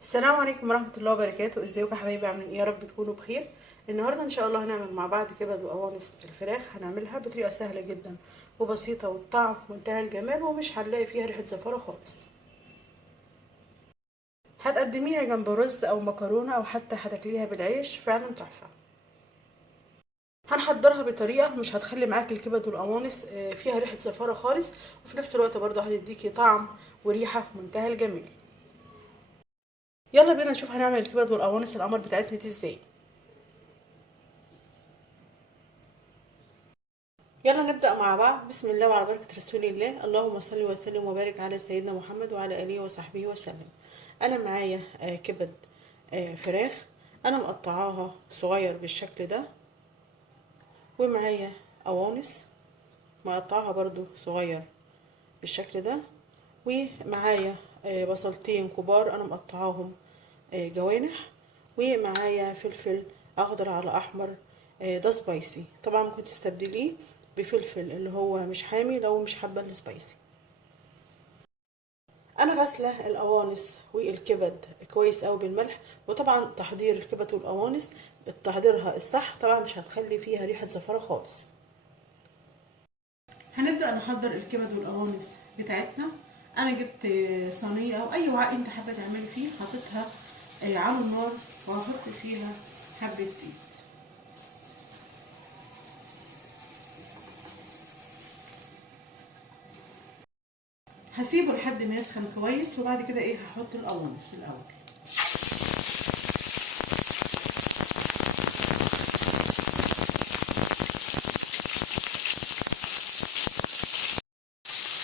السلام عليكم ورحمة الله وبركاته. ازيكم يا حبايبي؟ عاملين ايه؟ يا رب تكونوا بخير. النهارده ان شاء الله هنعمل مع بعض كبد وقوانص الفراخ. هنعملها بطريقة سهلة جدا وبسيطة، والطعم في منتهى الجمال، ومش هنلاقي فيها ريحة زفارة خالص. هتقدميها جنب رز او مكرونة، او حتى هتاكليها بالعيش، فعلا تحفة. هنحضرها بطريقة مش هتخلي معاك الكبد والقوانص فيها ريحة زفارة خالص، وفي نفس الوقت برضه هتديكي طعم وريحة في منتهى الجمال. يلا بينا نشوف هنعمل الكبد والقوانص القمر بتاعتنا دي ازاي. يلا نبدأ مع بعض. بسم الله وعلى بركة رسول الله. اللهم صل وسلم وبارك على سيدنا محمد وعلى آله وصحبه وسلم. أنا معايا كبد فراخ. أنا مقطعاها صغير بالشكل ده، ومعايا قوانص مقطعها برضو صغير بالشكل ده، ومعايا بصلتين كبار أنا مقطعاهم جوانح، ومعايا فلفل أخضر على أحمر. ده سبايسي، طبعا ممكن تستبدليه بفلفل اللي هو مش حامي لو مش حابة السبايسي. انا غاسله القوانص والكبد كويس قوي بالملح. وطبعا تحضير الكبد والقوانص تحضيرها الصح طبعا مش هتخلي فيها ريحه زفاره خالص. هنبدا نحضر الكبد والقوانص بتاعتنا. انا جبت صينيه او اي وعاء انت حابه تعملي فيه، حطيتها على النار، وهحط فيها حبه زيت. هسيبه لحد ما يسخن كويس، وبعد كده هحط القوانص الاول.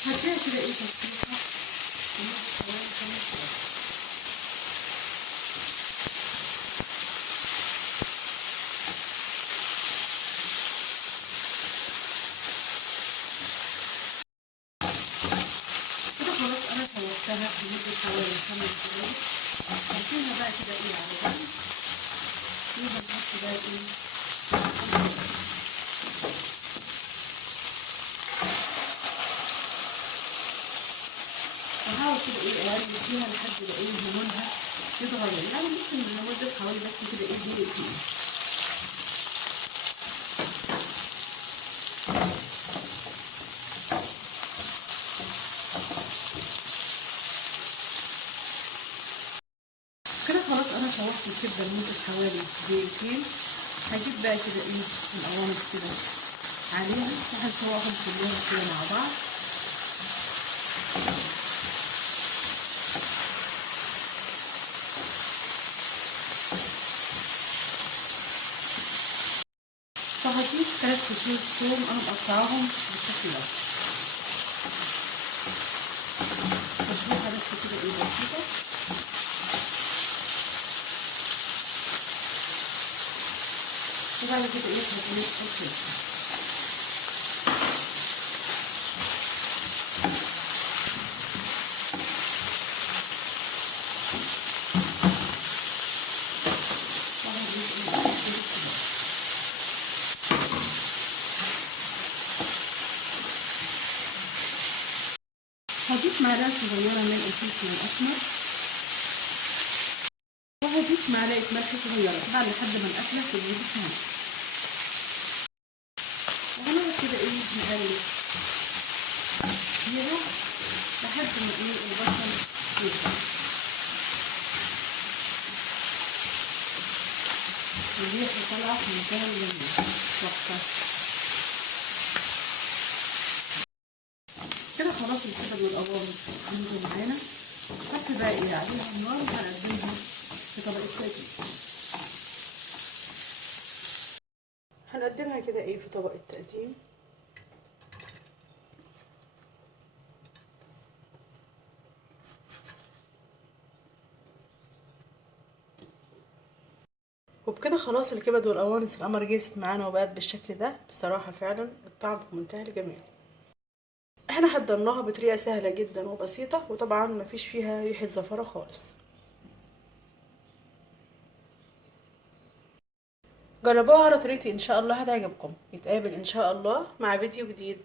هديها كده تسبيحه لمده حوالي 5 دقايق. كده خلاص انا شوحتها لمده حوالي 5 دقايق. هسيبها بقى كده على جنب. وهنحط بقى هحاول كده اقلب فيها لحد ما لونها يتغير، يعني ممكن لمده حوالي بس كده دقيقتين. كده خلاص انا شوحت الكبده لمده حوالي دقيقتين. هجيب بقى كده القوانص كده عليها، وهنشوحهم كلهم كده مع بعض. فهضيف 3 فصوص ثوم انا مقطعاهم بالشكل ده. تشويحه بس كده بسيطه. وبعد كده هنحط الفلفل. هضيف معلقه صغيره من الفلفل الاسمر، وهضيف معلقه ملح صغيره طبعا لحد ما الاكله تتظبط معانا. وهنقعد كده نقلب فيها لحد ما البصل يطلع. الريحه طالعه في منتهى الجمال، تحفه. كده خلاص الكبد والقوانص عملوا معانا. هحط بقى عليها النار، وهنقدمها في طبق التقديم. هنقدمها كده في طبق التقديم. وبكده خلاص الكبد والقوانص القمر جهزت معانا وبقت بالشكل ده. بصراحة فعلا الطعم في منتهى الجمال. احنا حضرناها بطريقة سهلة جدا وبسيطة، وطبعا مفيش فيها ريحة زفرة خالص. جربوها على طريقتي ان شاء الله هتعجبكم. نتقابل ان شاء الله مع فيديو جديد.